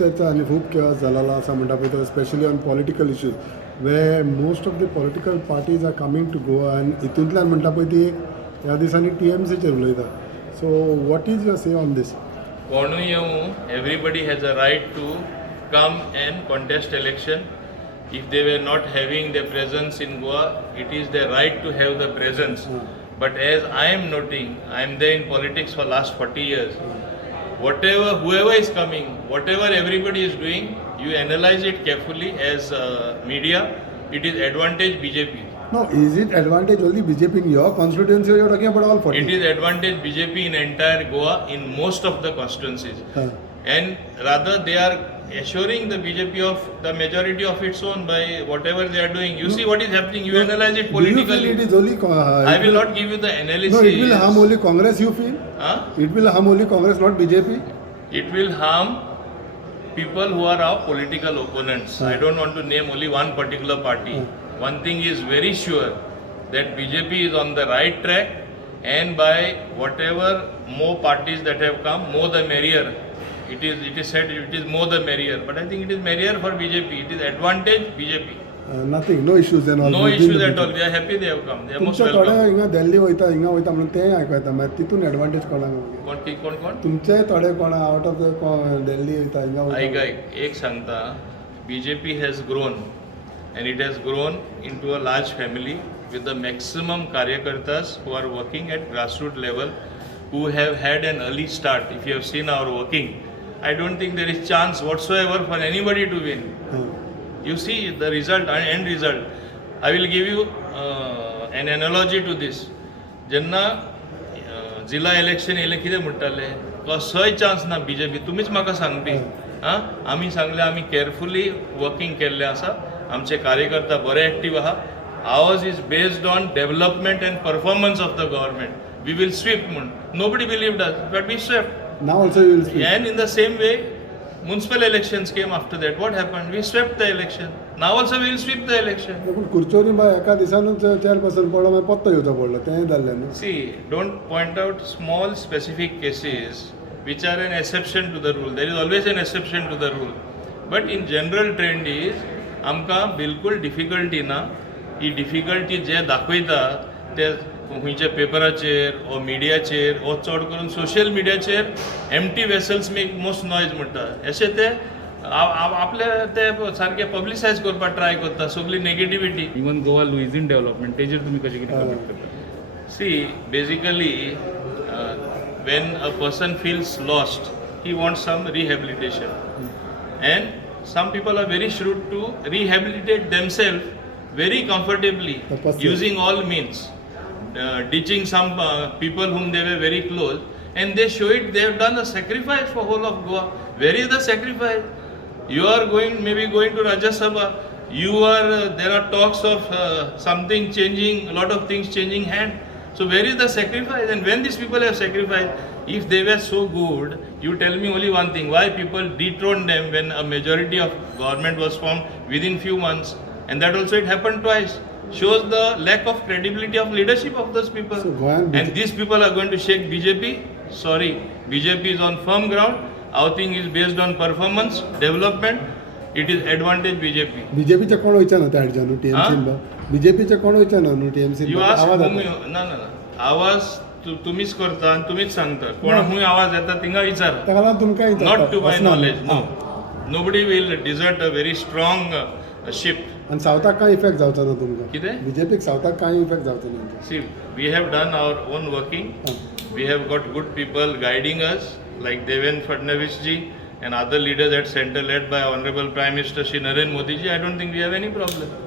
त्याचा आणि खूप केस झालेला असा म्हणटा पळय तो specially on political issues we most of the political parties are coming to Goa आनी हितूंतल्यान म्हणटा पळय ती ह्या दिसांनी TMCचेर उलयता. So what is your say on this? कोणूय येवं, everybody has a right to come and contest election. If they were not having their presence in Goa, it is their right to have the presence. But as I am noting, I am there in politics for last 40 years. Whatever, whoever is coming, whatever everybody is doing, you analyze it carefully as media. It is advantage BJP. No, is it advantage only BJP in your constituency or you're talking about all 40? It is advantage BJP in entire Goa in most of the constituencies. And rather they are assuring the BJP of the majority of its own by whatever they are doing. You see what is happening, you analyze it politically. Do you feel it is only I will not give you the analysis. No, it will harm only Congress, you feel? It will harm only Congress, not BJP? It will harm people who are our political opponents. I don't want to name only one particular party. One thing is very sure, that BJP is on the right track, and by whatever more parties that have come, more the merrier. It is said it is more the merrier, but I think it is merrier for BJP. It is advantage BJP. Nothing, no issues and all. No issues at all. We are happy they have come. They are most तुमच्या थोडे welcome. हिंगा दिल्ली वयता हिंगा वयता म्हणून ते आयकता मागीर तितून एडवांटेज कोणाक कोण तुमचे थोडे कोणा आउट ऑफ द दिल्ली वयता हिंगा ऐक वयता एक सांगता, BJP has grown and it has grown into a large family with the maximum karyakartas who are working at grassroots level, who have had an early start. If you have seen our working, I don't think there is chance whatsoever for anybody to win. You see the result, end result. I will give you an analogy to this. जेन्ना जिल्हा election येयलें कितें म्हणटाले, कसोय chance ना BJP. तुमीच म्हाका सांगपी. आमी सांगलें, आमी केअरफुली वर्किंग केल्लें आसा. आमचे कार्यकर्ता बरे एक्टीव आहा. Ours is based on development and performance of the government. We will sweep. Nobody believed us, but we swept. Now also you will speak. And in the same way, municipal elections came after that. What happened? We swept the election. Now also we will sweep the election. पूण खुर्च्योनी bye एका दिसानूच chairperson पडलो मागीर पत्तो घेवचो पडलो तें जाल्लें न्हू. See, don't point out small specific cases which are an exception to the rule. There is always an exception to the rule. But in general trend is, आमकां बिलकुल डिफिकल्टी ना. ही डिफिकल्टी जे दाखयता ते खंयच्या पेपराचेर ओ मिडियाचेर ओ चड करून सोशल मिडियाचेर empty vessels make most noise म्हणटा अशें ते आपले ते सारके पब्लिसायज करपाक ट्राय करता सगळी negativity. Even Goa loses in development तेजेर तुम्ही कशें कितें कमेंट करता? See basically when a person feels lost he wants some rehabilitation and some people are very shrewd to rehabilitate themselves very comfortably using all means, ditching some people whom they were very close, and they show it they have done a sacrifice for whole of Goa. Where is the sacrifice? You are maybe going to Rajya Sabha, there are talks of something changing, a lot of things changing hand. So where is the sacrifice? And when these people have sacrificed, if they were so good, you tell me only one thing, why people dethroned them when a majority of government was formed within few months, and that also it happened twice. Shows the lack of credibility of leadership of those people. So and these people are going to shake BJP? Sorry, BJP is on firm ground. Our thing is based on performance, development. It is advantage BJP. बीजेपीचे कोण वयचा ना त्या हाडच्या न्हू TMC बीजेपीचे कोण वयचा ना न्हू TMC You ask ना आवाज तुम्हीच करता आणि तुम्हीच सांगता कोणाकूय आवाज येता थिंगा विचारा. ताका लागून तुमकां Not to my knowledge, no. Nobody will desert a very strong ship. आनी सावथाक कांय इफेक्ट जावचो ना तुमकां कितें? बीजेपीक सावथाक कांय इफेक्ट जावचो ना. See, we have done our own working. We have got good people guiding us, like Devendra Fadnavis ji and other leaders at center led by Honorable Prime Minister Shri Narendra Modi ji. I don't think we have any problem.